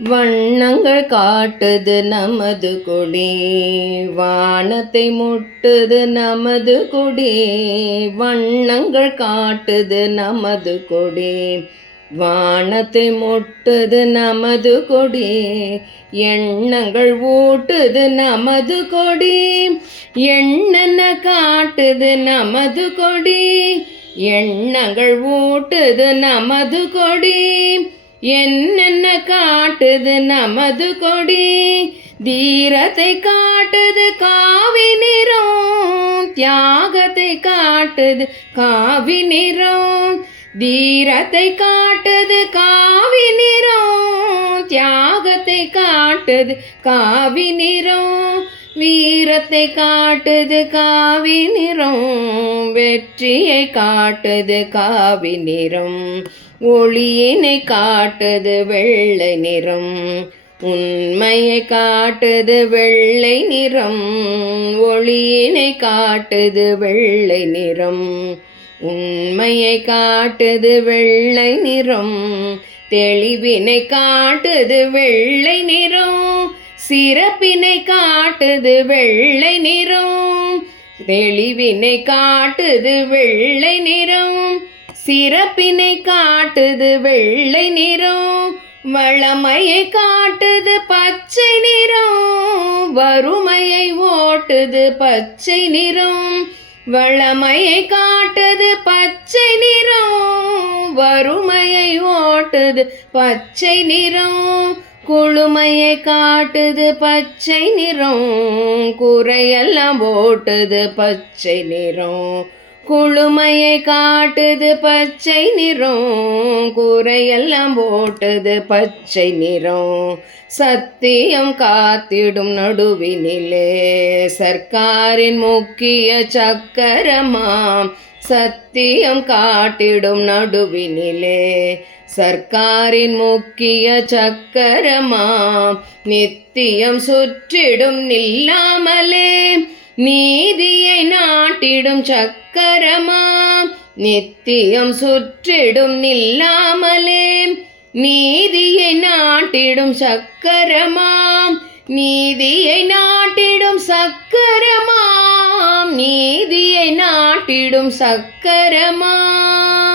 வண்ணங்கள் காட்டுது நமது கொடி வானத்தை முட்டுது நமது கொடி வண்ணங்கள் காட்டுது நமது கொடி வானத்தை முட்டுது நமது கொடி எண்ணங்கள் ஊட்டுது நமது கொடி எண்ணென்ன காட்டுது நமது கொடி எண்ணங்கள் ஊட்டுது நமது கொடி என்னென்ன கா காட்டுது நமது கொடி தீரத்தை காட்டுது காவி நிறம் தியாகத்தை காட்டுது காவி நிறம் தீரத்தை காட்டுது காவி நிறம். காட்டுது காவி நிறம் வீரத்தை காட்டுது காவி நிறம் வெற்றியை காட்டுது காவி நிறம் ஒளியினை காட்டுது வெள்ளை நிறம் உண்மையை காட்டுது வெள்ளை நிறம் ஒளியினை காட்டுது வெள்ளை நிறம் உண்மையை காட்டுது வெள்ளை நிறம் தெளிவினை காட்டுது வெள்ளை நிறம் சிறப்பினை காட்டுது வெள்ளை நிறம். தெளிவினை காட்டுது வெள்ளை நிறம் சிறப்பினை காட்டுது வெள்ளை நிறம். வளமையை காட்டுது பச்சை நிறம் வறுமையை ஓட்டுது பச்சை நிறம். வளமையை காட்டுது பச்சை நிறம் வறுமை காட்டுது. பச்சை நிறம் குழுமையை காட்டுது. பச்சை நிறம் குறையெல்லாம் ஓட்டுது பச்சை நிறம் குழுமையை காட்டுது. பச்சை நிறம் குறையெல்லாம் ஓட்டுது பச்சை நிறம் சத்தியம் காத்திடும் நடுவினிலே. சர்க்காரின் முக்கிய சக்கரமாம். சத்தியம் காட்டிடும் நடுவினிலே சர்க்காரின் முக்கிய சக்கரமாம் நித்தியம் சுற்றிடும் நில்லாமலே. நீதியை நாட்டிடும் சக்கரமாம் நித்தியம் சுற்றிடும் நில்லாமலே. நீதியை நாட்டிடும் சக்கரமாம் நீதியை நாட்டிடும் சக்கரமாம் நீதி நாட்டிடும் சக்கரமாம்